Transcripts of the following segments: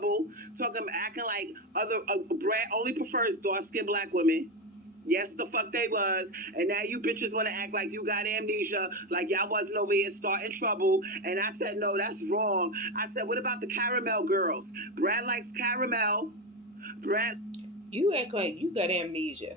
talking, acting like other Brad only prefers dark-skinned black women. Yes, the fuck they was. And now you bitches want to act like you got amnesia, like y'all wasn't over here starting trouble. And I said, no, that's wrong. I said, what about the caramel girls? Brad likes caramel. Brad. You act like you got amnesia.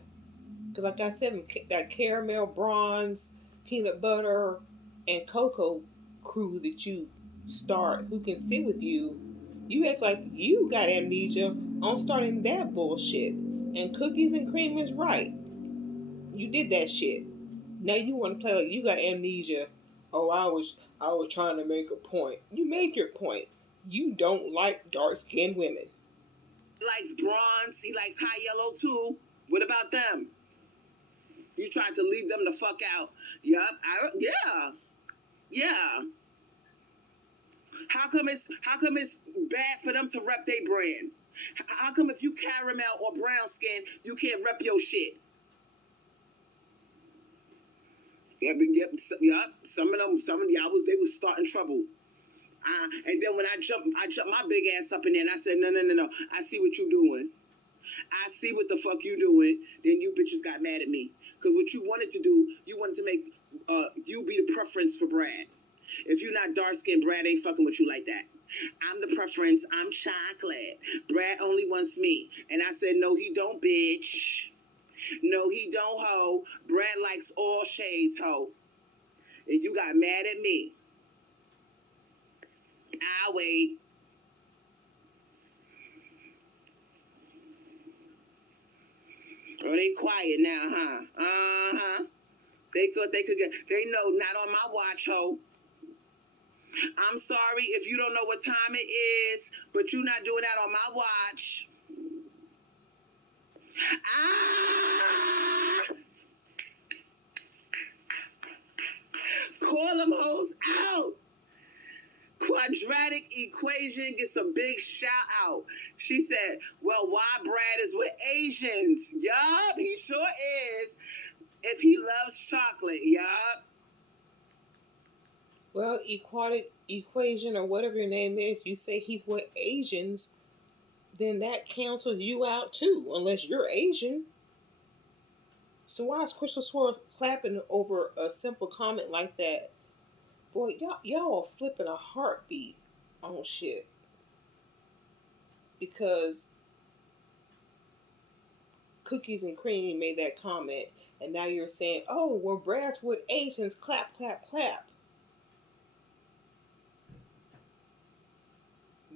Because, like I said, that caramel, bronze, peanut butter, and cocoa crew that you start who can sit with you, you act like you got amnesia on starting that bullshit. And cookies and cream is right. You did that shit. Now you want to play like you got amnesia. Oh, I was trying to make a point. You made your point. You don't like dark skinned women. Likes bronze. He likes high yellow too. What about them? You tried to leave them the fuck out. Yup. Yeah. Yeah. How come it's bad for them to rep their brand? How come if you caramel or brown skin, you can't rep your shit? Yep. Some of y'all they was starting trouble. And then when I jumped my big ass up in there and I said, no. I see what you doing. I see what the fuck you doing. Then you bitches got mad at me. Because what you wanted to do, you wanted to make you be the preference for Brad. If you're not dark skinned, Brad ain't fucking with you like that. I'm the preference. I'm chocolate. Brad only wants me. And I said, no, he don't, bitch. No, he don't, ho. Brad likes all shades, ho. And you got mad at me. I'll wait. Oh, they quiet now, huh? Uh-huh. They thought they could get... They know, not on my watch, ho. I'm sorry if you don't know what time it is, but you're not doing that on my watch. Ah! Call them hoes out. Quadratic equation gets a big shout out. She said, well, why Brad is with Asians? Yup, he sure is. If he loves chocolate, yup. Well, equality equation or whatever your name is, you say he's with Asians, then that cancels you out too, unless you're Asian. So why is Crystal Swirl clapping over a simple comment like that? Boy, y'all are flipping a heartbeat on shit because Cookies and Cream made that comment, and now you're saying, "Oh, well, Brad's with Asians, clap, clap, clap."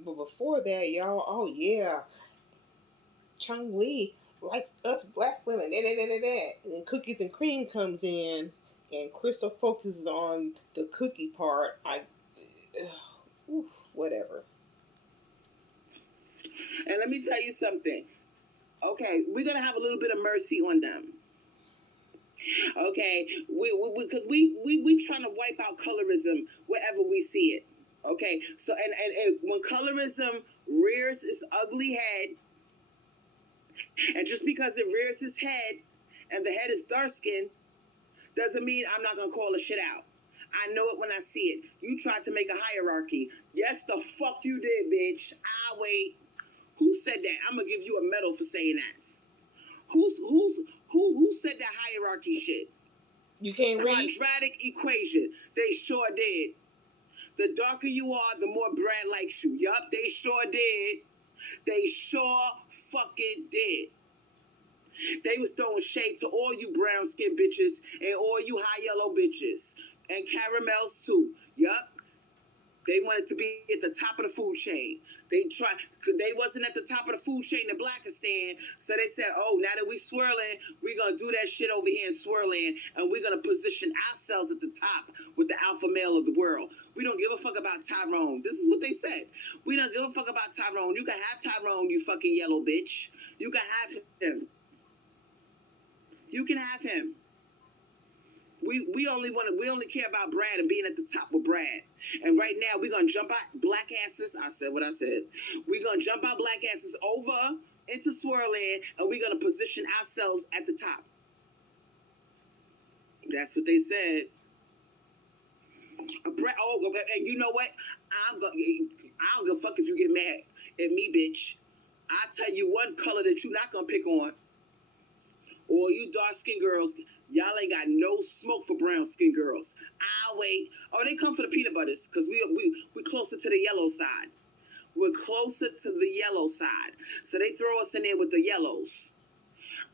But before that, y'all, oh yeah, Chung Lee likes us black women, And then Cookies and Cream comes in, and Crystal focuses on the cookie part. Whatever. And let me tell you something. Okay, we're gonna have a little bit of mercy on them. Okay, because we trying to wipe out colorism wherever we see it. Okay, so and when colorism rears its ugly head, and just because it rears its head, and the head is dark skinned, doesn't mean I'm not gonna call a shit out. I know it when I see it. You tried to make a hierarchy. Yes, the fuck you did, bitch. I'll wait. Who said that? I'm gonna give you a medal for saying that. Who said that hierarchy shit? You can't the read. Quadratic equation. They sure did. The darker you are, the more Brad likes you. Yup, they sure did. They sure fucking did. They was throwing shade to all you brown skin bitches and all you high yellow bitches. And caramels too. Yup. They wanted to be at the top of the food chain. They wasn't at the top of the food chain in Blackistan, so they said, oh, now that we swirling, we're going to do that shit over here in swirling, and we're going to position ourselves at the top with the alpha male of the world. We don't give a fuck about Tyrone. This is what they said. We don't give a fuck about Tyrone. You can have Tyrone, you fucking yellow bitch. You can have him. You can have him. We only care about Brad and being at the top with Brad. And right now we're gonna jump out black asses. I said what I said. We're gonna jump our black asses over into Swirland and we're gonna position ourselves at the top. That's what they said. And you know what? I don't give a fuck if you get mad at me, bitch. I tell you one color that you're not gonna pick on. Or you dark skinned girls, y'all ain't got no smoke for brown skinned girls. I'll wait. Oh, they come for the peanut butters because we closer to the yellow side. We're closer to the yellow side. So they throw us in there with the yellows.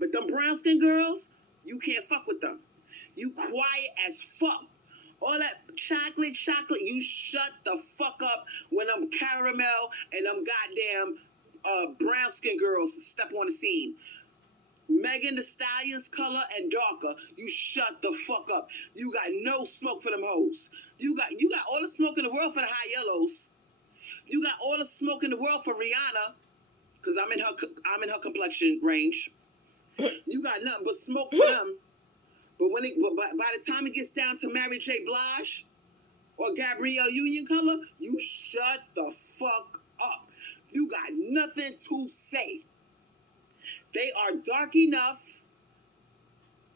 But them brown skinned girls, you can't fuck with them. You quiet as fuck. All that chocolate, you shut the fuck up when them caramel and them goddamn brown skin girls step on the scene. Megan Thee Stallion's color and darker, you shut the fuck up. You got no smoke for them hoes. You got all the smoke in the world for the high yellows. You got all the smoke in the world for Rihanna, because I'm in her complexion range. You got nothing but smoke for them. But by the time it gets down to Mary J. Blige or Gabrielle Union color, you shut the fuck up. You got nothing to say. They are dark enough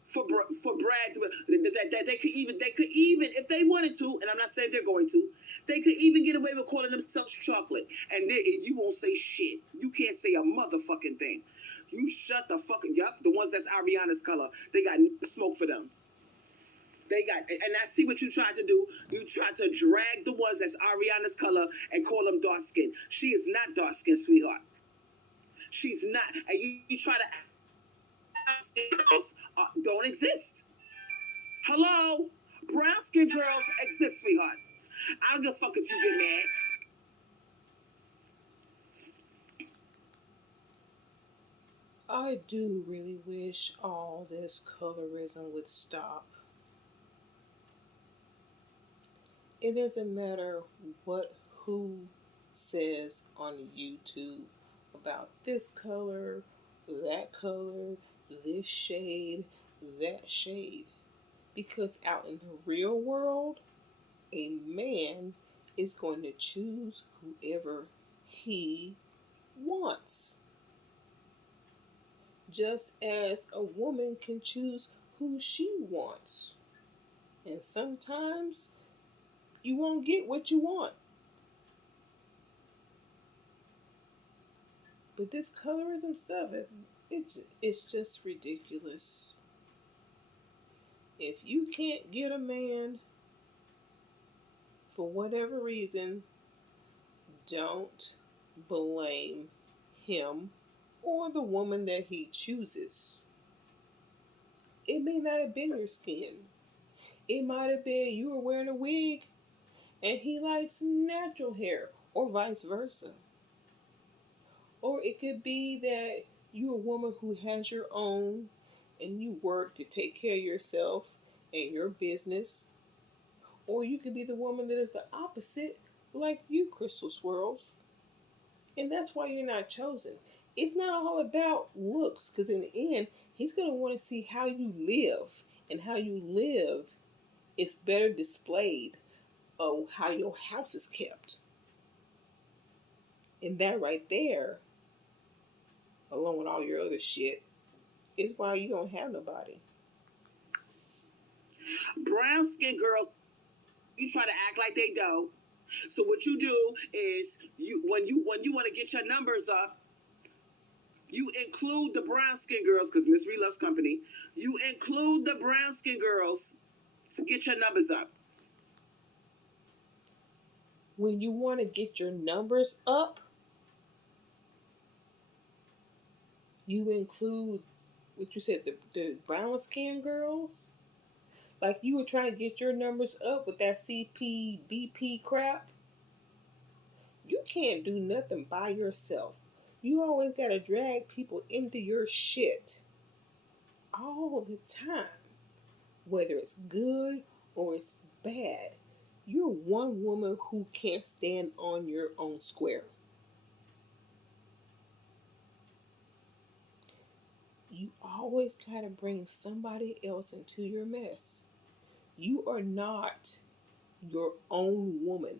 for Brad that they could even if they wanted to, and I'm not saying they're going to, they could even get away with calling themselves chocolate, and you won't say shit. You can't say a motherfucking thing. You shut the fucking the ones that's Ariana's color. They got no smoke for them. They got, and I see what you tried to do. You tried to drag the ones that's Ariana's color and call them dark skin. She is not dark skin, sweetheart. She's not. And you try to girls don't exist. Hello? Brown skin girls exist, sweetheart. I don't give a fuck if you get mad. I do really wish all this colorism would stop. It doesn't matter who says on YouTube about this color, this shade, that shade. Because out in the real world, a man is going to choose whoever he wants. Just as a woman can choose who she wants. And sometimes you won't get what you want. But this colorism stuff it's just ridiculous. If you can't get a man for whatever reason, don't blame him or the woman that he chooses. It may not have been your skin. It might have been you were wearing a wig and he likes natural hair, or vice versa. Or it could be that you're a woman who has your own and you work to take care of yourself and your business. Or you could be the woman that is the opposite, like you, Crystal Swirlz. And that's why you're not chosen. It's not all about looks, because in the end, he's going to want to see how you live. And how you live is better displayed of how your house is kept. And that right there, along with all your other shit, is why you don't have nobody. Brown skin girls, you try to act like they don't. So what you do is when you want to get your numbers up, you include the brown skin girls, because Misery loves company. You include the brown skin girls to get your numbers up. When you want to get your numbers up, you include what you said, the brown skin girls. Like you were trying to get your numbers up with that CPBP crap. You can't do nothing by yourself. You always gotta drag people into your shit all the time. Whether it's good or it's bad. You're one woman who can't stand on your own square. You always gotta bring somebody else into your mess. You are not your own woman.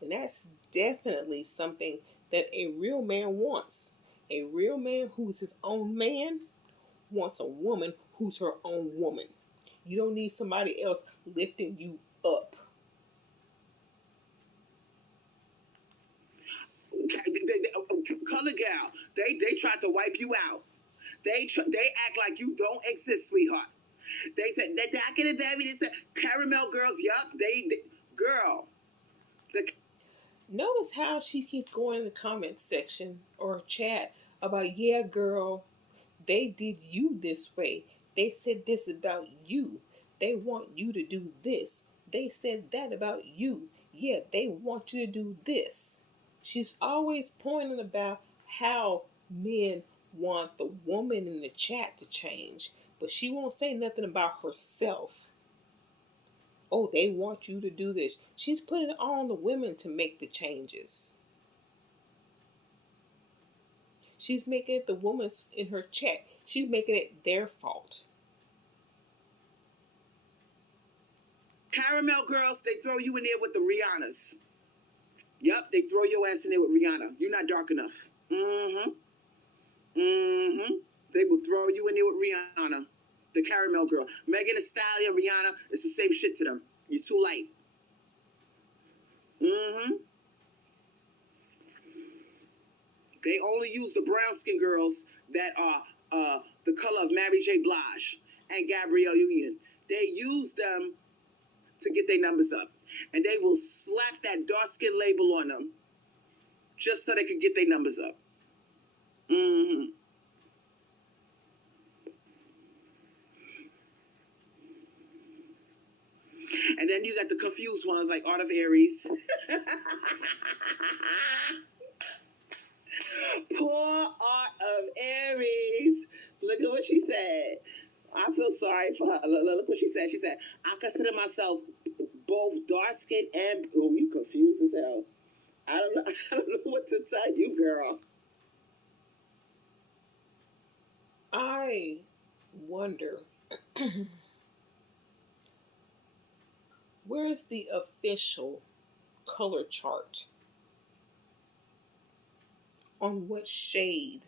And that's definitely something that a real man wants. A real man who's his own man wants a woman who's her own woman. You don't need somebody else lifting you up. Color gal, they tried to wipe you out. They act like you don't exist, sweetheart. They said that I can have baby. They said caramel girls. Yup, they girl. The Notice how she keeps going in the comment section or chat about, yeah, girl, they did you this way. They said this about you. They want you to do this. They said that about you. Yeah, they want you to do this. She's always pointing about how men want the woman in the chat to change, but she won't say nothing about herself. Oh, they want you to do this. She's putting it on the women to make the changes. She's making it the woman's in her chat. She's making it their fault. caramel girls, they throw you in there with the Rihannas. Yup, they throw your ass in there with Rihanna. You're not dark enough. Mm-hmm. Mm-hmm. They will throw you in there with Rihanna. The caramel girl. Megan Thee Stallion, Rihanna, it's the same shit to them. You're too light. Mm-hmm. They only use the brown skin girls that are the color of Mary J. Blige and Gabrielle Union. They use them to get their numbers up. And they will slap that dark skin label on them just so they can get their numbers up. Mm-hmm. And then you got the confused ones like Art of Aries. Poor Art of Aries. Look at what she said. I feel sorry for her. Look what she said. She said, I consider myself both dark skinned and... Oh, you confused as hell. I don't know what to tell you, girl. I wonder where's the official color chart on what shade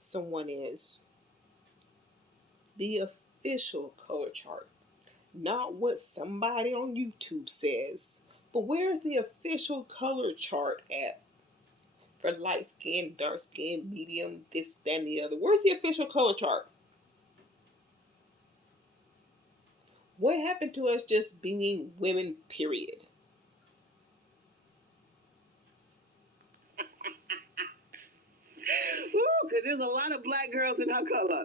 someone is? The official color chart. Not what somebody on YouTube says, but where's the official color chart at? For light skin, dark skin, medium, this, that, and the other. Where's the official color chart? What happened to us just being women, period? Because there's a lot of black girls in her color.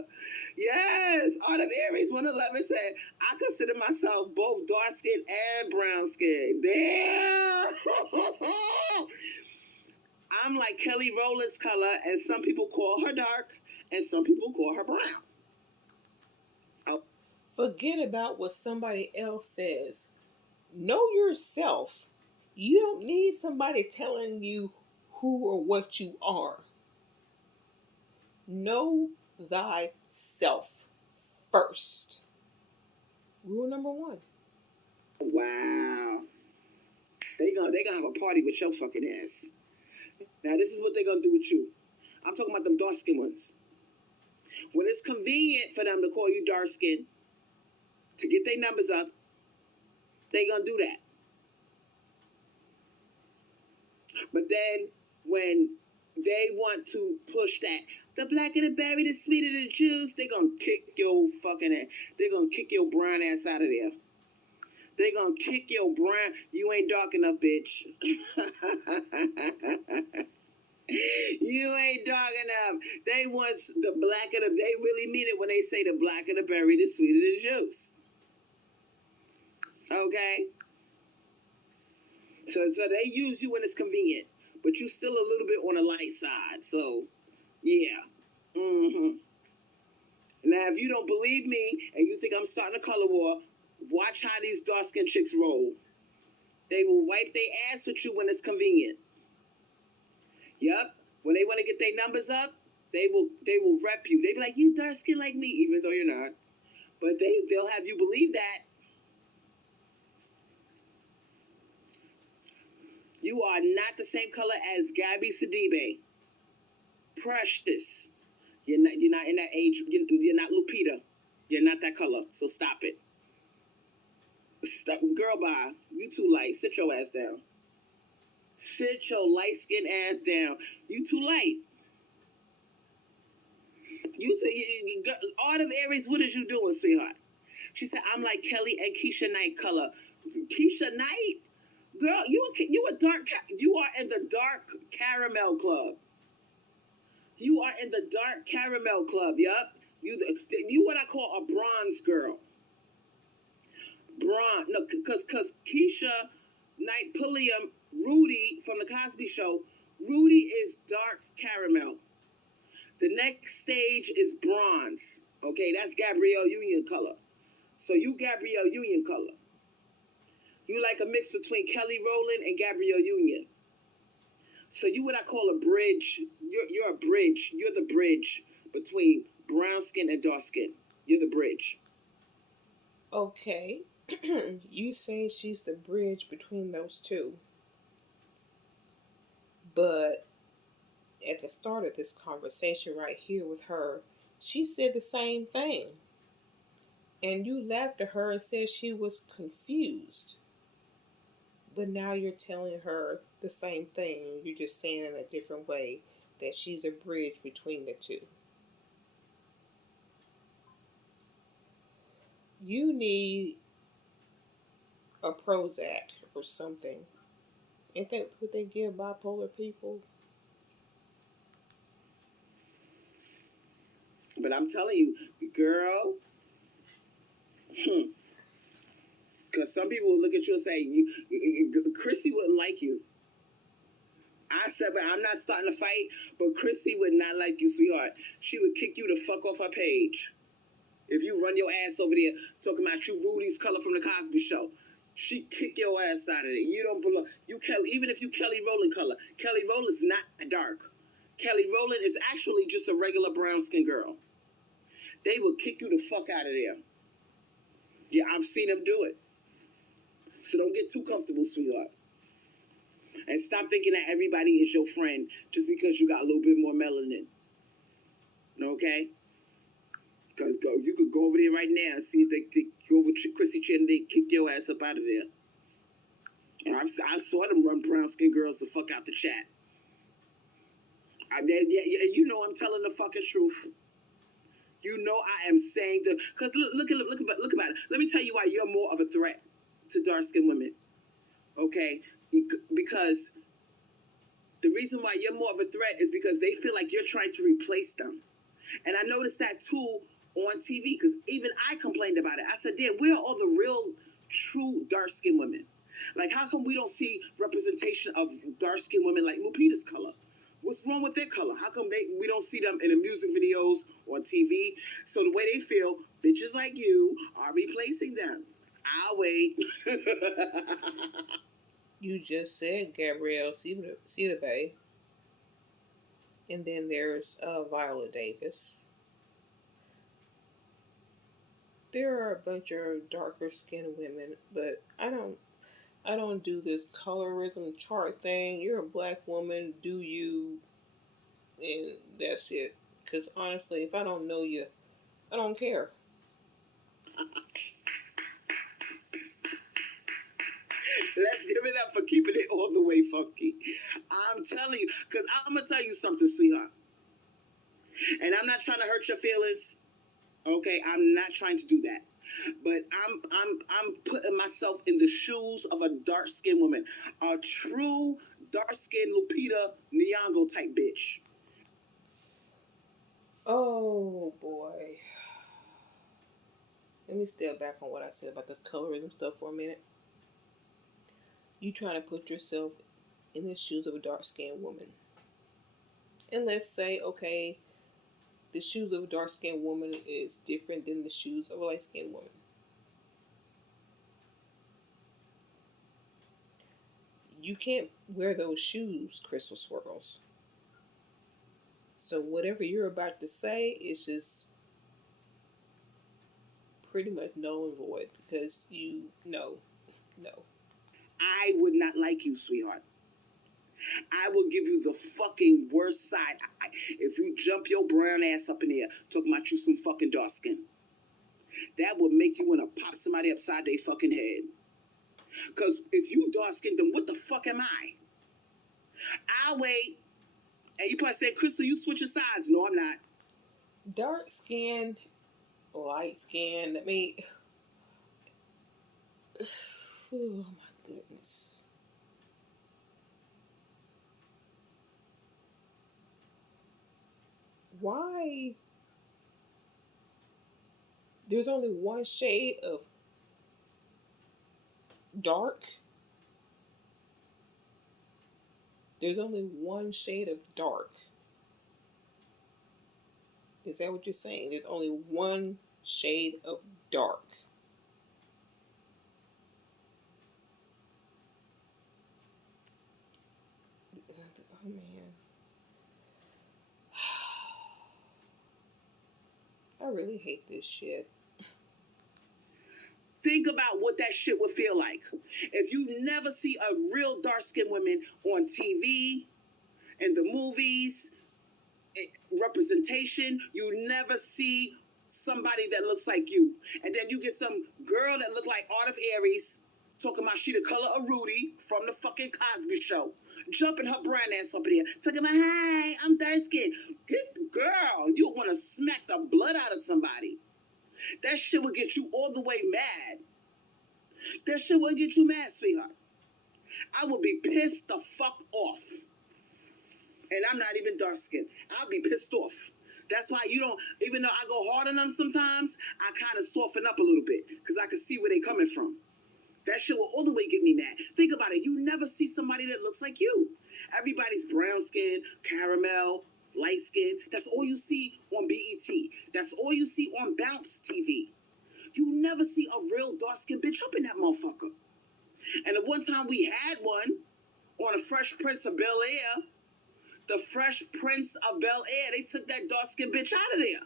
Yes, Art of Aries 111 said, I consider myself both dark skin and brown skin. Damn. I'm like Kelly Rowland's color, and some people call her dark, and some people call her brown. Oh. Forget about what somebody else says. Know yourself. You don't need somebody telling you who or what you are. Know thyself first. Rule number 1. Wow. They gonna have a party with your fucking ass. Now this is what they're gonna do with you. I'm talking about them dark skin ones. When it's convenient for them to call you dark skin to get their numbers up, they gonna do that. But then when they want to push that, the blacker the berry, the sweeter the juice, they gonna kick your fucking ass. They gonna kick your brown ass out of there. They gonna kick your brown. You ain't dark enough, bitch. You ain't dark enough. They want the blacker the. They really mean it when they say the blacker the berry, the sweeter the juice. Okay. So they use you when it's convenient, but you still a little bit on the light side. So, yeah. Mm-hmm. Now, if you don't believe me and you think I'm starting a color war, watch how these dark-skinned chicks roll. They will wipe their ass with you when it's convenient. Yep. When they want to get their numbers up, they will rep you. They be like, you dark-skinned like me, even though you're not. But they'll have you believe that. You are not the same color as Gabby Sidibe. Precious. You're not in that age. You're not Lupita. You're not that color. So stop it. Stop, girl, bye. You too light. Sit your ass down. Sit your light skinned ass down. You too light. Art of Aries, what is you doing, sweetheart? She said, I'm like Kelly and Keisha Knight color. Keisha Knight? Girl, you are in the dark caramel club. You are in the dark caramel club, yup. You what I call a bronze girl. Bronze, no, cause Keisha Knight Pulliam, Rudy from the Cosby Show, Rudy is dark caramel. The next stage is bronze. Okay, that's Gabrielle Union color. So you Gabrielle Union color. You like a mix between Kelly Rowland and Gabrielle Union. So you what I call a bridge. You're a bridge. You're the bridge between brown skin and dark skin. You're the bridge. Okay. You say she's the bridge between those two. But at the start of this conversation right here with her, she said the same thing. And you laughed at her and said she was confused. But now you're telling her the same thing. You're just saying in a different way that she's a bridge between the two. You need a Prozac or something. Ain't that what they give bipolar people? But I'm telling you, girl, because some people will look at you and say, Chrissy wouldn't like you. I said, but I'm not starting a fight, but Chrissy would not like you, sweetheart. She would kick you the fuck off her page. If you run your ass over there talking about you Rudy's color from the Cosby Show, she kick your ass out of there. You don't belong. You Kelly, even if you Kelly Rowland color, Kelly Rowland's not dark. Kelly Rowland is actually just a regular brown skin girl. They will kick you the fuck out of there. Yeah, I've seen them do it. So don't get too comfortable, sweetheart. And stop thinking that everybody is your friend just because you got a little bit more melanin. Okay? Because you could go over there right now and see if they go over Chrissy Chin and they kick your ass up out of there. And I saw them run brown skin girls the fuck out the chat. You know I'm telling the fucking truth. You know I am saying the... Because look about it. Let me tell you why you're more of a threat to dark-skinned women. Okay? Because the reason why you're more of a threat is because they feel like you're trying to replace them. And I noticed that too on TV, because even I complained about it. I said, damn, where are all the real, true dark-skinned women? Like, how come we don't see representation of dark-skinned women like Lupita's color? What's wrong with their color? How come we don't see them in the music videos or TV? So the way they feel, bitches like you are replacing them. I'll wait. You just said Gabrielle Sidibe. And then there's Viola Davis. There are a bunch of darker skinned women, but I don't do this colorism chart thing. You're a black woman, do you? And that's it. Because honestly, if I don't know you, I don't care. Let's give it up for keeping it all the way funky. I'm telling you, because I'm going to tell you something, sweetheart. And I'm not trying to hurt your feelings. Okay, I'm not trying to do that. But I'm putting myself in the shoes of a dark-skinned woman. A true dark-skinned Lupita Nyong'o type bitch. Oh boy. Let me step back on what I said about this colorism stuff for a minute. You trying to put yourself in the shoes of a dark-skinned woman. And let's say, okay, the shoes of a dark-skinned woman is different than the shoes of a light-skinned woman. You can't wear those shoes, Crystal Swirlz. So whatever you're about to say is just pretty much null and void because no. I would not like you, sweetheart. I will give you the fucking worst side eye if you jump your brown ass up in there talking about you some fucking dark skin. that would make you want to pop somebody upside their fucking head. Because if you dark skinned, then what the fuck am I? I'll wait. And you probably say, Crystal, you switching sides. No, I'm not. Dark skin, light skin. I mean, oh my goodness. Why? There's only one shade of dark. There's only one shade of dark. Is that what you're saying? There's only one shade of dark. Oh man. I really hate this shit. Think about what that shit would feel like. If you never see a real dark-skinned woman on TV, in the movies, representation, you never see somebody that looks like you. And then you get some girl that look like Art of Aries talking about she the color of Rudy from the fucking Cosby Show, jumping her brand ass up in here, talking about, hey, I'm dark skinned. Girl, you want to smack the blood out of somebody. That shit would get you all the way mad. That shit would get you mad, sweetheart. I would be pissed the fuck off. And I'm not even dark skinned. I'll be pissed off. That's why you don't, even though I go hard on them sometimes, I kind of soften up a little bit because I can see where they coming from. That shit will all the way get me mad. Think about it. You never see somebody that looks like you. Everybody's brown skin, caramel, light skin. That's all you see on BET. That's all you see on Bounce TV. You never see a real dark-skinned bitch up in that motherfucker. And the one time we had one on The Fresh Prince of Bel-Air, The Fresh Prince of Bel-Air, they took that dark-skinned bitch out of there.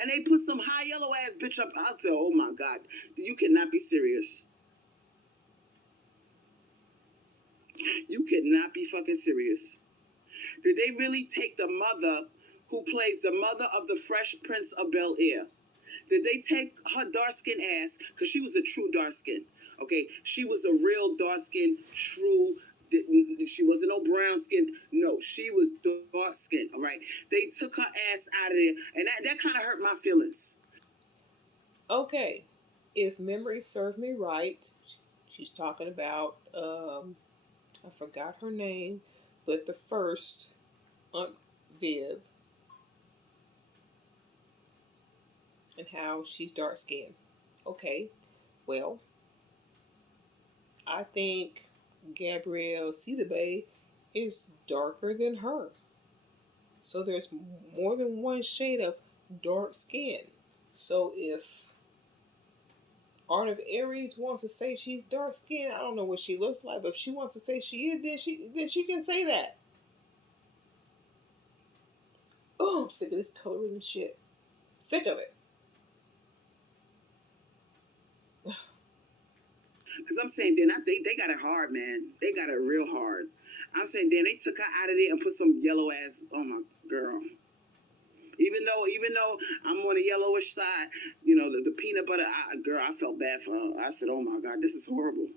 And they put some high yellow ass bitch up. I said, oh my God, you cannot be serious. You cannot be fucking serious. Did they really take the mother who plays the mother of the Fresh Prince of Bel-Air? Did they take her dark-skinned ass? Because she was a true dark-skin. Okay? She was a real dark-skin, true. She wasn't no brown skin. No, she was dark skin. All right. They took her ass out of there, and that kind of hurt my feelings. Okay, if memory serves me right, she's talking about I forgot her name, but the first Aunt Viv and how she's dark skinned. Okay, well, I think Gabrielle Sidibe is darker than her. So there's more than one shade of dark skin. So if Art of Aries wants to say she's dark skinned, I don't know what she looks like, but if she wants to say she is, then she can say that. Oh, I'm sick of this colorism shit. Sick of it. Because I'm saying, then they got it hard, man. They got it real hard. I'm saying, then they took her out of there and put some yellow ass. Oh my girl. Even though I'm on the yellowish side, you know, the peanut butter, girl, I felt bad for her. I said, oh my God, this is horrible.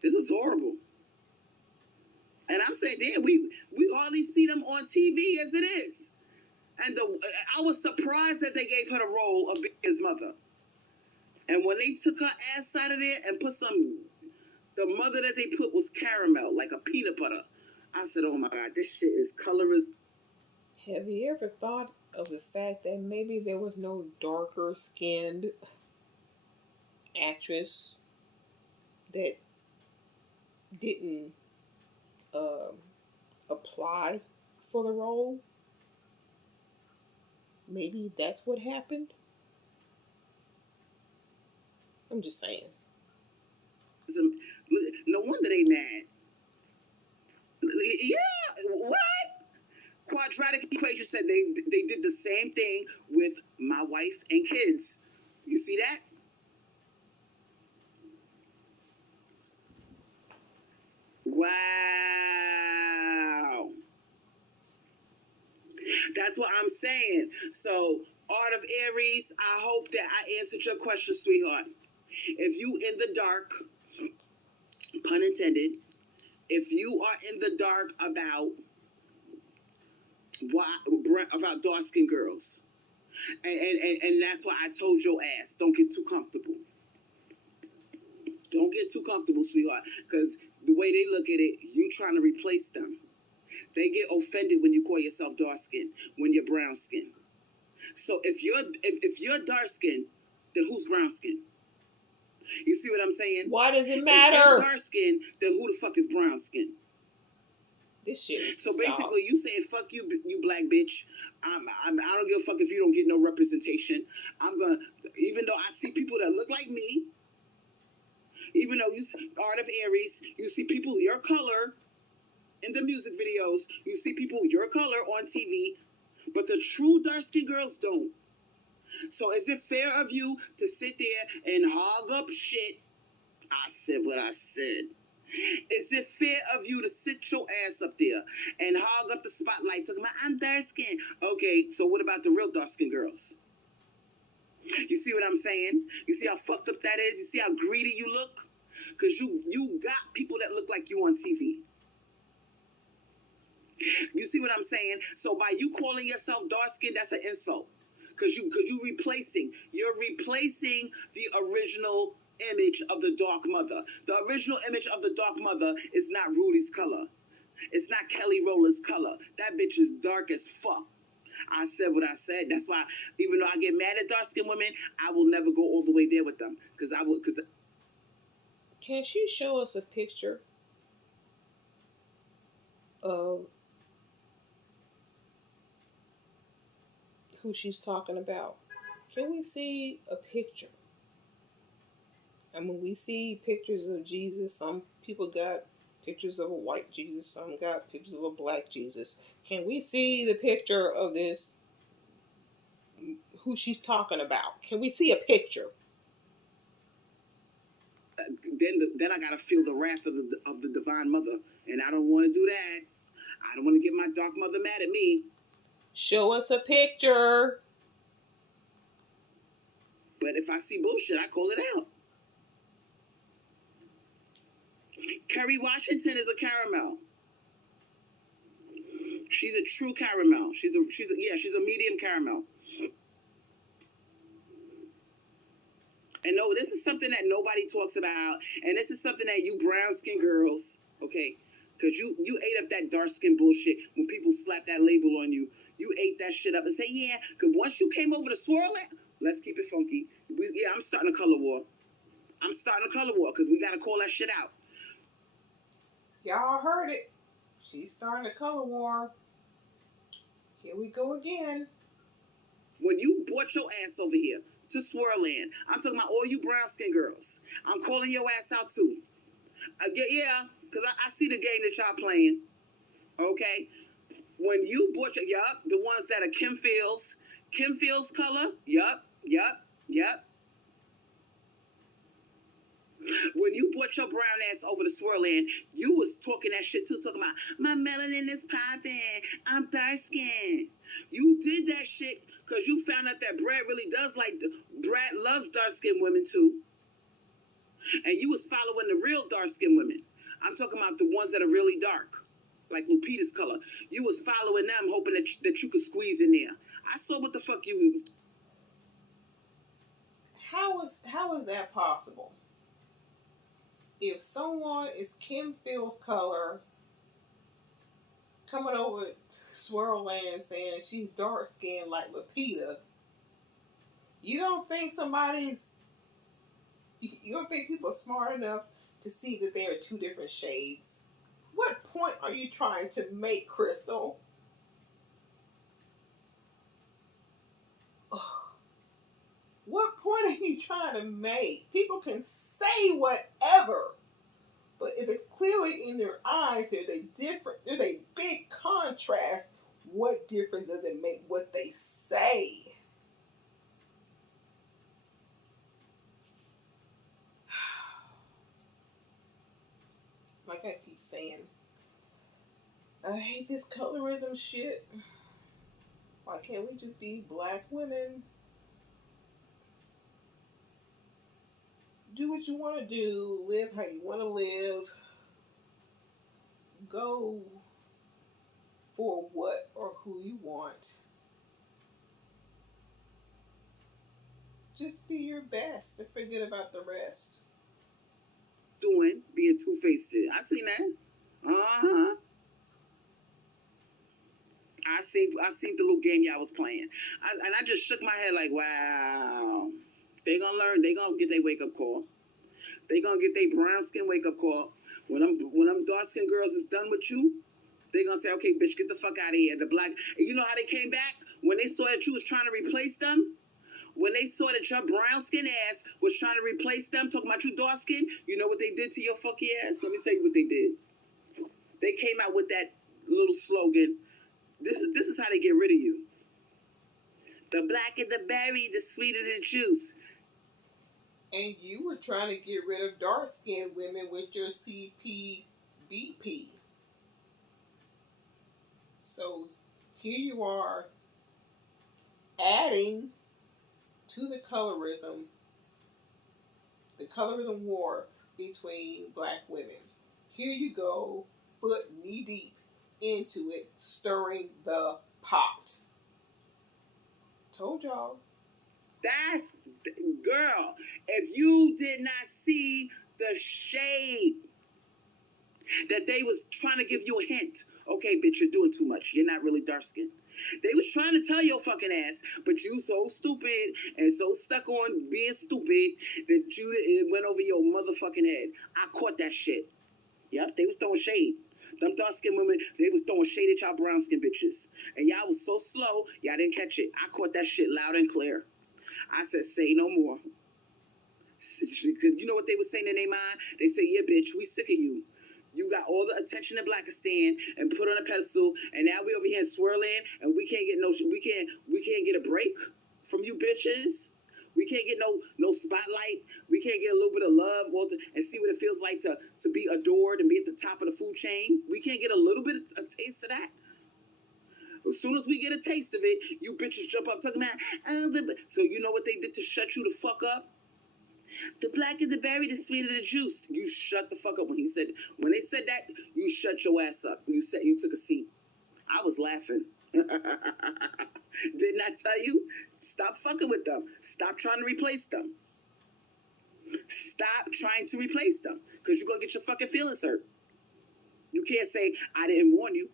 This is horrible. And I'm saying, damn, we hardly see them on TV as it is. And I was surprised that they gave her the role of being his mother. And when they took her ass out of there and put the mother that they put was caramel, like a peanut butter. I said, oh my God, this shit is colorism. Have you ever thought of the fact that maybe there was no darker skinned actress that didn't apply for the role? Maybe that's what happened. I'm just saying. No wonder they mad. Yeah, what? Quadratic equation said they did the same thing with my wife and kids. You see that? Wow. That's what I'm saying. So, Art of Aries, I hope that I answered your question, sweetheart. If you in the dark, pun intended, if you are in the dark about about dark skinned girls, and that's why I told your ass, don't get too comfortable. Don't get too comfortable, sweetheart, because the way they look at it, you trying to replace them. They get offended when you call yourself dark skinned when you're brown skinned. So if you're dark skinned, then who's brown skinned? You see what I'm saying? Why does it If matter? you're dark skinned, then who the fuck is brown skinned? This shit. So basically, you saying fuck you, you black bitch. I don't give a fuck if you don't get no representation. I'm gonna, even though I see people that look like me, even though you Art of Aries, you see people your color in the music videos. You see people your color on TV, but the true dark skinned girls don't. So is it fair of you to sit there and hog up shit? I said what I said. Is it fair of you to sit your ass up there and hog up the spotlight talking about I'm dark skinned? Okay, so what about the real dark skinned girls? You see what I'm saying? You see how fucked up that is? You see how greedy you look? Because you got people that look like you on TV. You see what I'm saying? So by you calling yourself dark skinned, that's an insult. Because you're replacing the original image of the dark mother. The original image of the dark mother is not Rudy's color. It's not Kelly Rowland's color. That bitch is dark as fuck. I said what I said. That's why, even though I get mad at dark skinned women, I will never go all the way there with them. Can she show us a picture of who she's talking about? Can we see a picture? And when we see pictures of Jesus, some people got pictures of a white Jesus, some got pictures of a black Jesus. Can we see the picture of this, who she's talking about? Can we see a picture? Then I gotta feel the wrath of the divine mother, and I don't want to do that. I don't want to get my dark mother mad at me. Show us a picture. But if I see bullshit, I call it out. Kerry Washington is a caramel. She's a true caramel. She's a medium caramel. And no, this is something that nobody talks about, and this is something that you brown skin girls, okay, because you ate up that dark skin bullshit when people slap that label on you. You ate that shit up and say, yeah, because once you came over to Swirlz, let's keep it funky. I'm starting a color war. I'm starting a color war because we got to call that shit out. Y'all heard it. She's starting a color war. Here we go again. When you brought your ass over here to Swirlland, I'm talking about all you brown skin girls. I'm calling your ass out too. Yeah, because I see the game that y'all playing. Okay? When you bought the ones that are Kim Fields color, yup. When you brought your brown ass over to Swirlland, you was talking that shit too, talking about my melanin is popping, I'm dark skinned. You did that shit because you found out that Brad really does Brad loves dark skinned women too. And you was following the real dark skinned women. I'm talking about the ones that are really dark, like Lupita's color. You was following them, hoping that you could squeeze in there. I saw what the fuck you was. How is that possible? If someone is Kim Fields' color coming over to Swirlland saying she's dark skinned like Lupita, you don't think people are smart enough to see that there are two different shades? What point are you trying to make, Crystal? What point are you trying to make? People can say whatever, but if it's clearly in their eyes, there's a big contrast. What difference does it make what they say? Like I keep saying, I hate this colorism shit. Why can't we just be black women? Do what you want to do, live how you want to live, go for what or who you want. Just be your best and forget about the rest. Doing being two-faced. I seen that. Uh-huh. I seen the little game y'all was playing. And I just shook my head like, wow. They gonna learn. They gonna get their wake-up call. They gonna get their brown skin wake-up call. When them dark-skinned girls is done with you, they gonna say, okay, bitch, get the fuck out of here. The black, and you know how they came back? When they saw that you was trying to replace them? When they saw that your brown skin ass was trying to replace them, talking about you dark skin, you know what they did to your fucking ass? Let me tell you what they did. They came out with that little slogan. This is how they get rid of you. The blacker the berry, the sweeter the juice. And you were trying to get rid of dark skinned women with your CPBP. So here you are adding to the colorism war between black women. Here you go, foot knee deep into it, stirring the pot. Told y'all. That's, girl, if you did not see the shade that they was trying to give you a hint. Okay, bitch, you're doing too much. You're not really dark skinned. They was trying to tell your fucking ass, but you so stupid and so stuck on being stupid that it went over your motherfucking head. I caught that shit. Yep, they was throwing shade. Them dark-skinned women, they was throwing shade at y'all brown-skinned bitches. And y'all was so slow, y'all didn't catch it. I caught that shit loud and clear. I said, say no more. Because you know what they were saying in their mind? They say, yeah, bitch, we sick of you. You got all the attention in Blackistan and put on a pedestal, and now we over here in Swirlz, and we can't get a break from you bitches. We can't get no spotlight. We can't get a little bit of love and see what it feels like to be adored and be at the top of the food chain. We can't get a little bit of a taste of that. As soon as we get a taste of it, you bitches jump up talking about, so you know what they did to shut you the fuck up? The blacker the berry, the sweeter the juice. You shut the fuck up when they said that, you shut your ass up. You took a seat. I was laughing. Didn't I tell you? Stop fucking with them. Stop trying to replace them. Stop trying to replace them. Because you're going to get your fucking feelings hurt. You can't say, I didn't warn you.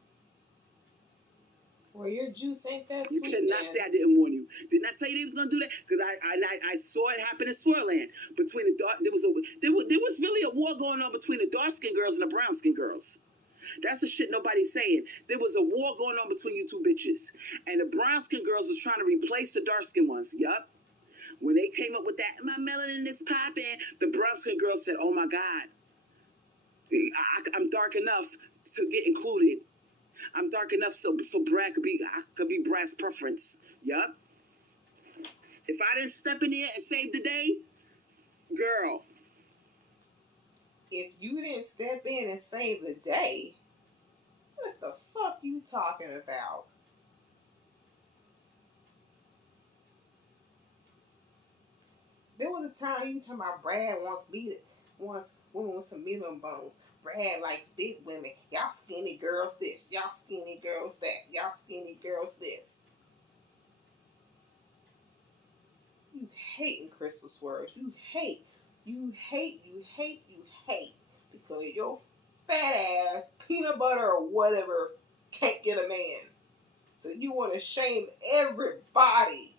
Well, your juice ain't that sweet. You cannot say I didn't warn you. Didn't I tell you they was gonna do that? Because I saw it happen in Swirlz. Between the dark, there was really a war going on between the dark skinned girls and the brown skinned girls. That's the shit nobody's saying. There was a war going on between you two bitches, and the brown skinned girls was trying to replace the dark skinned ones. Yup. When they came up with that, my melanin is popping, the brown skinned girls said, "Oh my God, I'm dark enough to get included. I'm dark enough so Brad could be Brad's preference." Yup. If I didn't step in there and save the day, girl. If you didn't step in and save the day, what the fuck you talking about? There was a time you talking about Brad wants women with some medium bones. Brad likes big women. Y'all skinny girls this. Y'all skinny girls that. Y'all skinny girls this. You hating Crystal Swirlz. You hate. Because your fat ass, peanut butter or whatever, can't get a man. So you want to shame everybody.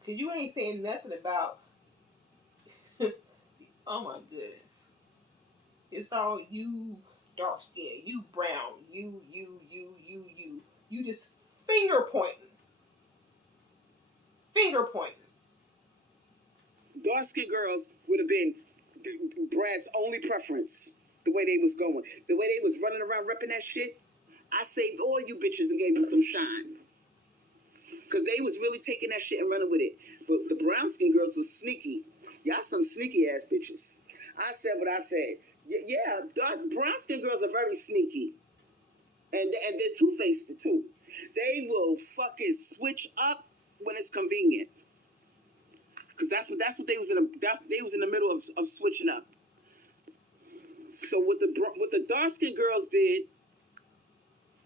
Because you ain't saying nothing about... Oh my goodness. It's all you dark skin, you brown, you. You just finger pointing. Dark skinned girls would have been Brad's only preference. The way they was going. The way they was running around repping that shit. I saved all you bitches and gave you some shine. Because they was really taking that shit and running with it. But the brown skin girls was sneaky. Y'all some sneaky ass bitches. I said what I said. Yeah, brown skin girls are very sneaky. And they're two-faced too. They will fucking switch up when it's convenient. Cause that's what they was in. They was in the middle of switching up. So what the dark skinned girls did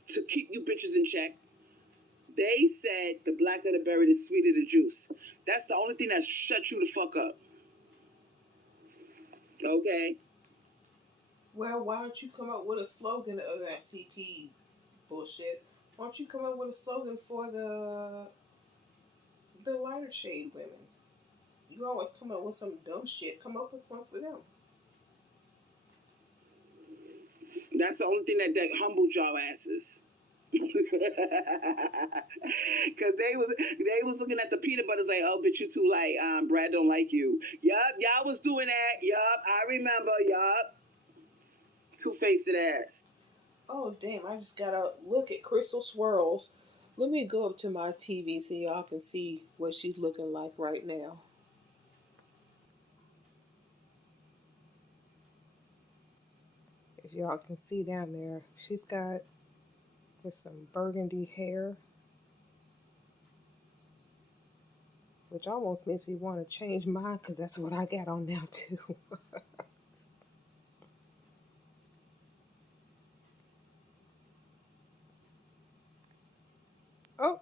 to keep you bitches in check, they said the blacker the berry, the sweeter the juice. That's the only thing that shut you the fuck up. Okay. Well, why don't you come up with a slogan other than CP bullshit? Why don't you come up with a slogan for the lighter shade women? You always come up with some dumb shit. Come up with one for them. That's the only thing that humbled y'all asses. Because they was looking at the peanut butters like, oh, bitch, you too light. Brad don't like you. Yup, y'all was doing that. Yup, I remember. Yup. Two-faced ass. Oh, damn, I just gotta look at Crystal Swirlz. Let me go up to my TV so y'all can see what she's looking like right now. If y'all can see down there, she's got just some burgundy hair, which almost makes me want to change mine because that's what I got on now too. Oh,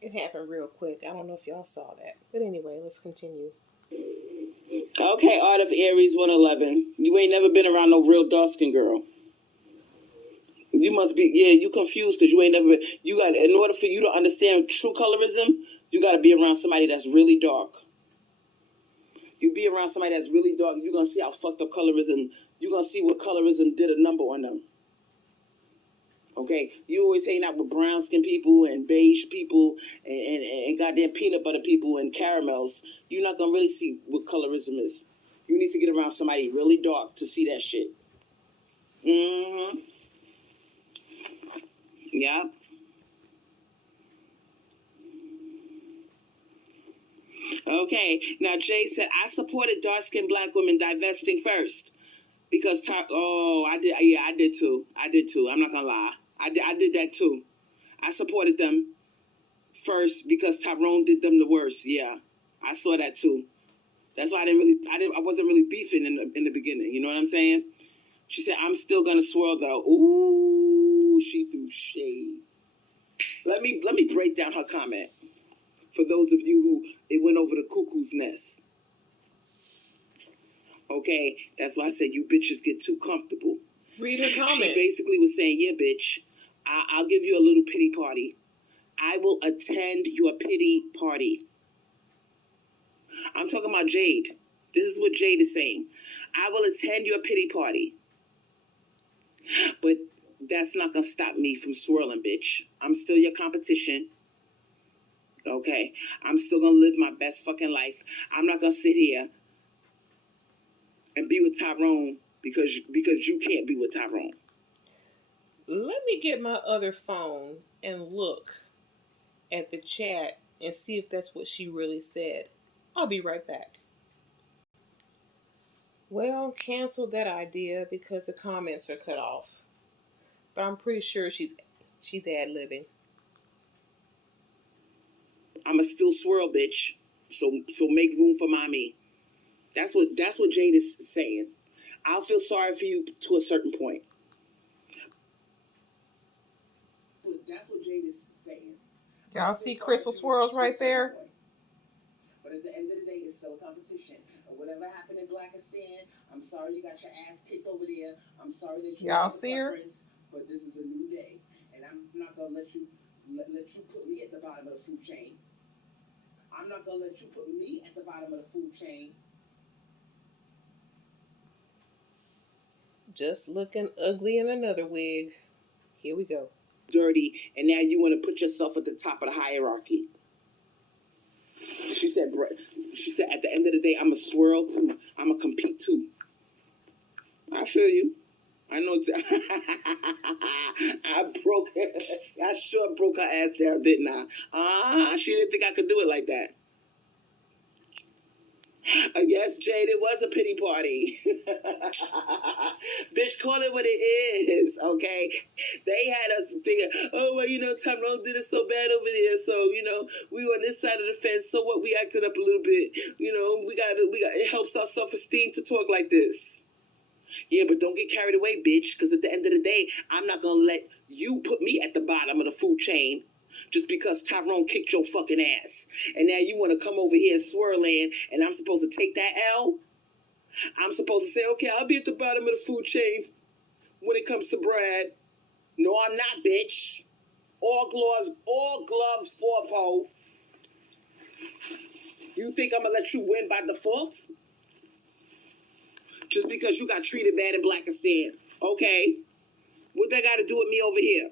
it happened real quick. I don't know if y'all saw that, but anyway, let's continue. Okay, Art of Aries 111. You ain't never been around no real dark skin girl. You must be, you confused because you ain't never been. You got, in order for you to understand true colorism, you got to be around somebody that's really dark. You be around somebody that's really dark, you're going to see how fucked up colorism, you're going to see what colorism did a number on them. Okay? You always hang out with brown skin people and beige people and goddamn peanut butter people and caramels. You're not going to really see what colorism is. You need to get around somebody really dark to see that shit. Mm-hmm. Yeah. Okay. Now, Jay said, I supported dark-skinned black women divesting first. Because, I did. Yeah, I did too. I'm not going to lie. I did that too. I supported them first because Tyrone did them the worst. Yeah. I saw that too. That's why I wasn't really beefing in the beginning. You know what I'm saying? She said, I'm still going to swirl though. Ooh, she threw shade. Let me break down her comment. For those of you who it went over the cuckoo's nest. Okay, that's why I said you bitches get too comfortable. Read her comment. She basically was saying, yeah, bitch, I'll give you a little pity party. I will attend your pity party. I'm talking about Jade. This is what Jade is saying. I will attend your pity party. But that's not going to stop me from swirling, bitch. I'm still your competition. Okay? I'm still going to live my best fucking life. I'm not going to sit here and be with Tyrone because you can't be with Tyrone. Let me get my other phone and look at the chat and see if that's what she really said. I'll be right back. Well, cancel that idea because the comments are cut off. But I'm pretty sure she's ad-libbing. I'ma still swirl, bitch. So make room for mommy. That's what Jade is saying. I'll feel sorry for you to a certain point. That's what Jade is saying. Y'all see Crystal Swirlz right there? But at the end of the day, it's still a competition. And whatever happened in Blackistan, I'm sorry you got your ass kicked over there. I'm sorry that you y'all see her? But this is a new day, and I'm not gonna let you put me at the bottom of the food chain. I'm not gonna let you put me at the bottom of the food chain. Just looking ugly in another wig. Here we go. Dirty, and now you want to put yourself at the top of the hierarchy. She said, at the end of the day, I'm a swirl too. I'm a compete too. I feel you. I know exactly. I sure broke her ass down, didn't I? She didn't think I could do it like that. I guess, Jade, it was a pity party. Bitch, call it what it is, okay? They had us thinking, oh, well, Tyrone did it so bad over there, so, we on this side of the fence, so what, we acted up a little bit. It helps our self-esteem to talk like this. Yeah, but don't get carried away, bitch, because at the end of the day, I'm not going to let you put me at the bottom of the food chain just because Tyrone kicked your fucking ass. And now you want to come over here and Swirlz, and I'm supposed to take that L? I'm supposed to say, okay, I'll be at the bottom of the food chain when it comes to Brad. No, I'm not, bitch. All gloves forth, ho. You think I'm going to let you win by default? Just because you got treated bad in Blackistan. Okay. What that got to do with me over here?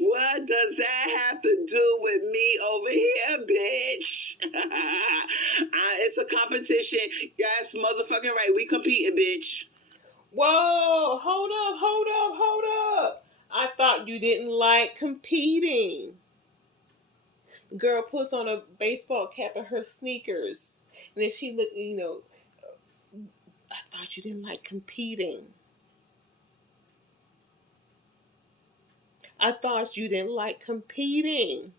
What does that have to do with me over here, bitch? It's a competition. Yes, motherfucking right. We competing, bitch. Whoa, hold up. I thought you didn't like competing. The girl puts on a baseball cap and her sneakers. And then she looked, I thought you didn't like competing. I thought you didn't like competing.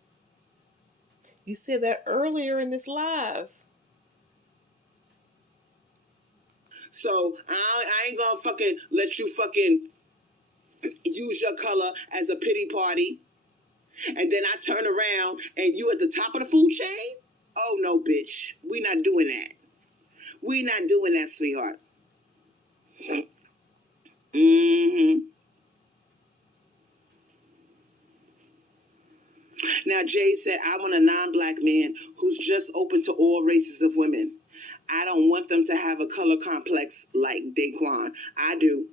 You said that earlier in this live. So I ain't gonna fucking let you fucking use your color as a pity party. And then I turn around and you at the top of the food chain? Oh no, bitch. We not doing that. We not doing that, sweetheart. Mm-hmm. Now, Jay said, I want a non-black man who's just open to all races of women. I don't want them to have a color complex like Daquan. I do.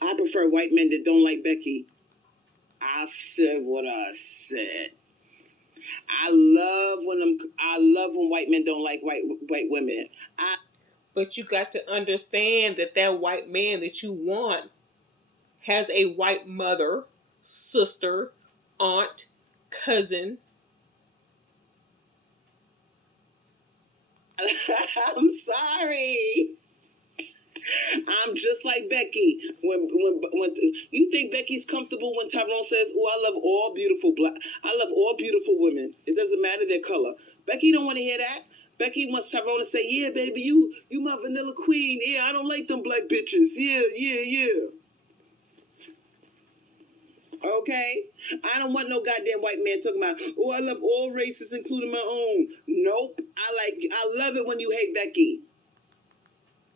I prefer white men that don't like Becky. I said what I said. I love when white men don't like white women. But you got to understand that white man that you want has a white mother, sister, aunt, cousin. I'm sorry. I'm just like Becky. When you think Becky's comfortable when Tyrone says, "Oh, I love all beautiful women. It doesn't matter their color." Becky don't want to hear that. Becky wants Tyrone to say, "Yeah, baby, you my vanilla queen. Yeah, I don't like them black bitches. Yeah. Okay? I don't want no goddamn white man talking about, oh, I love all races, including my own. Nope. I love it when you hate Becky.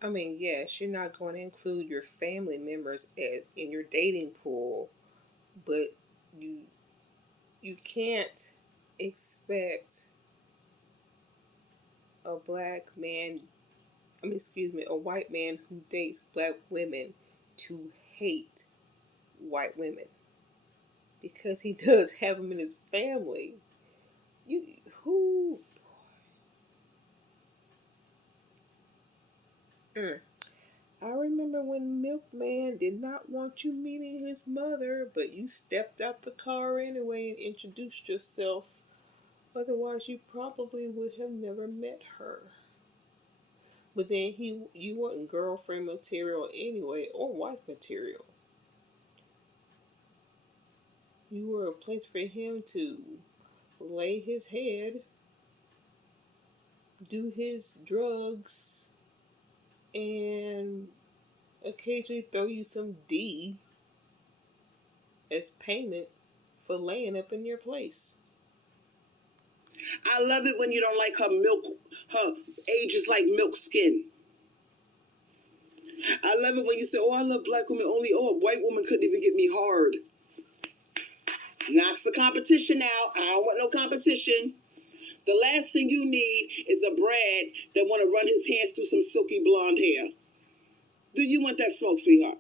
I mean, yes, you're not going to include your family members in your dating pool, but you can't expect a white man who dates black women to hate white women, because he does have them in his family. I remember when Milkman did not want you meeting his mother, but you stepped out the car anyway and introduced yourself. Otherwise, you probably would have never met her. But then you weren't girlfriend material anyway, or wife material. You were a place for him to lay his head, do his drugs, and occasionally throw you some D as payment for laying up in your place. I love it when you don't like her age is like milk skin. I love it when you say, oh, I love black women only. Oh, a white woman couldn't even get me hard. Knocks the competition out. I don't want no competition. The last thing you need is a Brad that want to run his hands through some silky blonde hair. Do you want that smoke, sweetheart?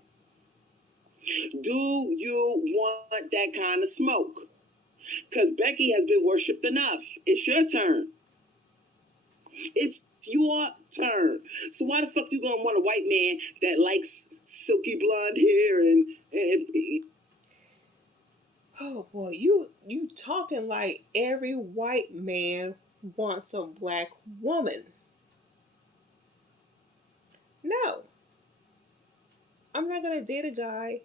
Do you want that kind of smoke? Because Becky has been worshipped enough. It's your turn. It's your turn. So why the fuck you gonna want a white man that likes silky blonde hair and Oh boy, you talking like every white man wants a black woman. No, I'm not gonna date a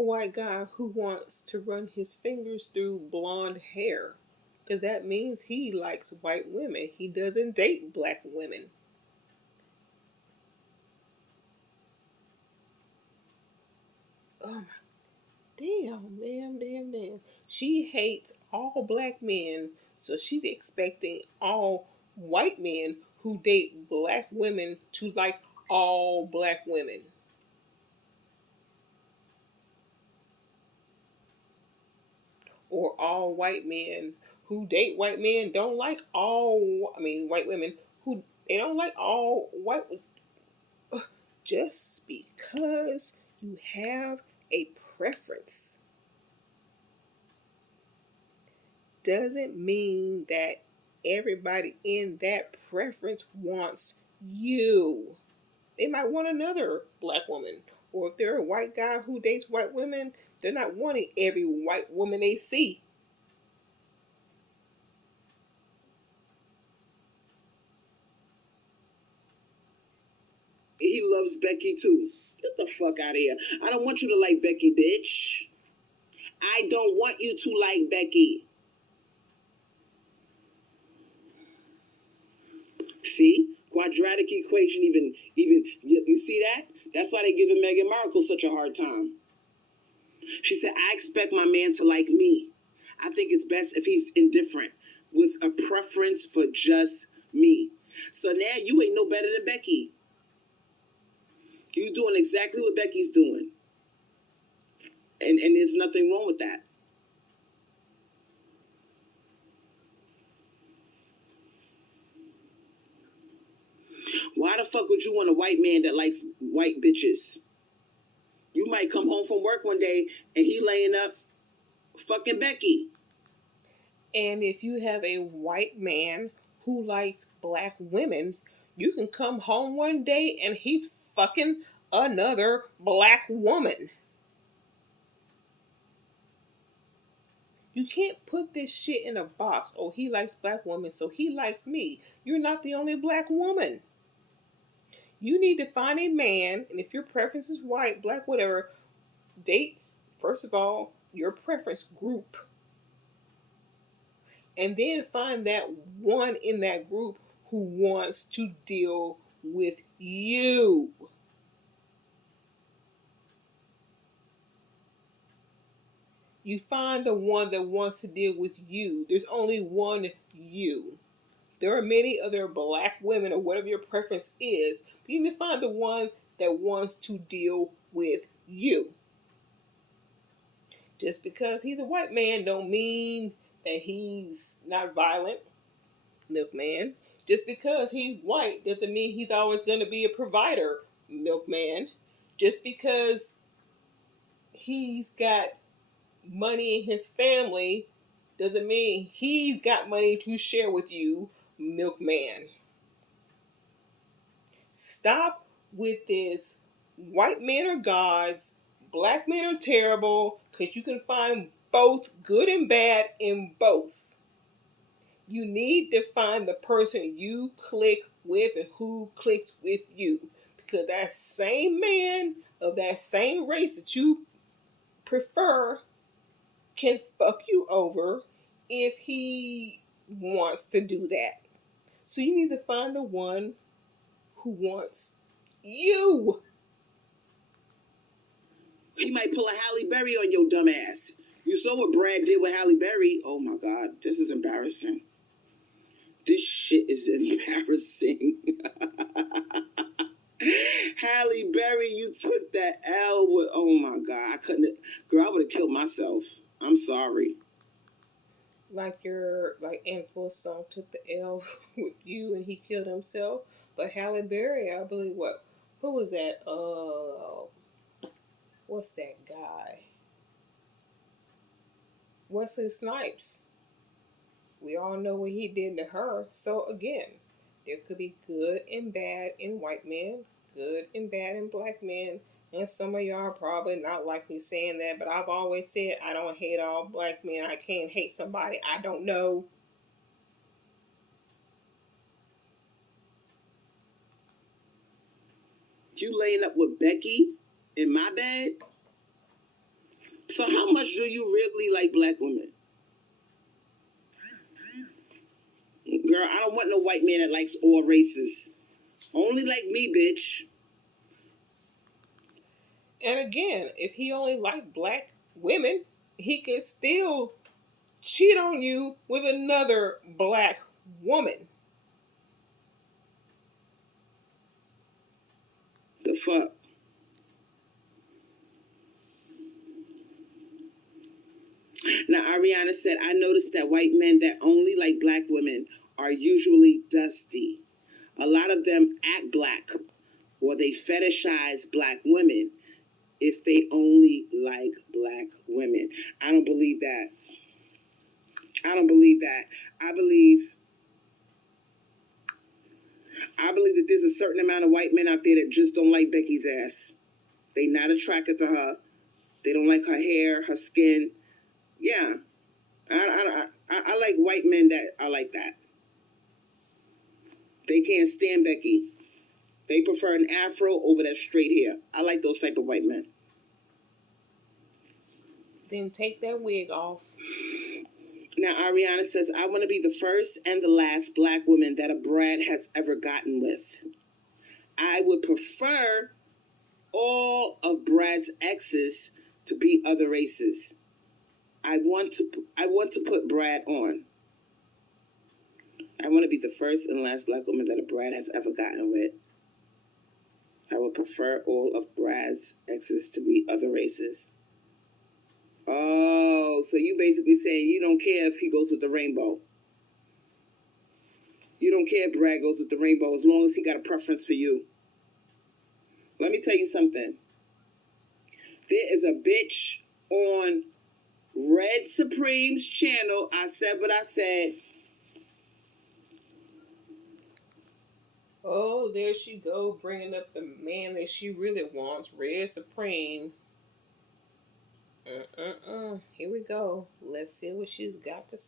white guy who wants to run his fingers through blonde hair. Because that means he likes white women. He doesn't date black women. Oh my damn. She hates all black men, so she's expecting all white men who date black women to like all black women. Or all white men who date white men don't like white women who they don't like all white. Just because you have a preference doesn't mean that everybody in that preference wants you. They might want another black woman. Or if they're a white guy who dates white women, they're not wanting every white woman they see. He loves Becky too. Get the fuck out of here. I don't want you to like Becky, bitch. I don't want you to like Becky. See? Quadratic equation even you see that? That's why they giving Meghan Markle such a hard time. She said, I expect my man to like me. I think it's best if he's indifferent with a preference for just me. So now you ain't no better than Becky. You doing exactly what Becky's doing. And there's nothing wrong with that. Why the fuck would you want a white man that likes white bitches? You might come home from work one day and he laying up fucking Becky. And if you have a white man who likes black women, you can come home one day and he's fucking another black woman. You can't put this shit in a box. Oh, he likes black women, so he likes me. You're not the only black woman. You need to find a man, and if your preference is white, black, whatever, date, first of all, your preference group. And then find that one in that group who wants to deal with you. You find the one that wants to deal with you. There's only one you. There are many other black women or whatever your preference is, but you need to find the one that wants to deal with you. Just because he's a white man don't mean that he's not violent, milkman. Just because he's white doesn't mean he's always going to be a provider, milkman. Just because he's got money in his family doesn't mean he's got money to share with you, milkman. Stop with this white men are gods, black men are terrible, because you can find both good and bad in both. You need to find the person you click with and who clicks with you. Because that same man of that same race that you prefer can fuck you over if he wants to do that. So you need to find the one who wants you. He might pull a Halle Berry on your dumb ass. You saw what Brad did with Halle Berry. Oh my God, this is embarrassing. This shit is embarrassing. Halle Berry, you took that L with, oh my God, I couldn't, girl, I would have killed myself. I'm sorry. Like Angela's song took the L with you and he killed himself. But Halle Berry, I believe who was that? What's that guy? Wesley Snipes. We all know what he did to her. So again, there could be good and bad in white men, good and bad in black men. And some of y'all probably not like me saying that, but I've always said I don't hate all black men. I can't hate somebody I don't know. You laying up with Becky in my bed? So how much do you really like black women? Girl, I don't want no white man that likes all races. Only like me, bitch. And again, if he only liked black women, he could still cheat on you with another black woman. The fuck? Now, Ariana said, I noticed that white men that only like black women are usually dusty. A lot of them act black or they fetishize black women if they only like black women. I don't believe that. I don't believe that. I believe that there's a certain amount of white men out there that just don't like Becky's ass. They not attracted to her. They don't like her hair, her skin. Yeah. I like white men that are like that. They can't stand Becky. They prefer an afro over that straight hair. I like those type of white men. Then take that wig off. Now, Ariana says, I want to be the first and the last black woman that a Brad has ever gotten with. I would prefer all of Brad's exes to be other races. I want to put Brad on. I want to be the first and last black woman that a Brad has ever gotten with. I would prefer all of Brad's exes to be other races. Oh, so you basically saying you don't care if he goes with the rainbow. You don't care if Brad goes with the rainbow as long as he got a preference for you. Let me tell you something. There is a bitch on Red Supreme's channel. I said what I said. Oh, there she go, bringing up the man that she really wants, Red Supreme. Here we go. Let's see what she's got to say.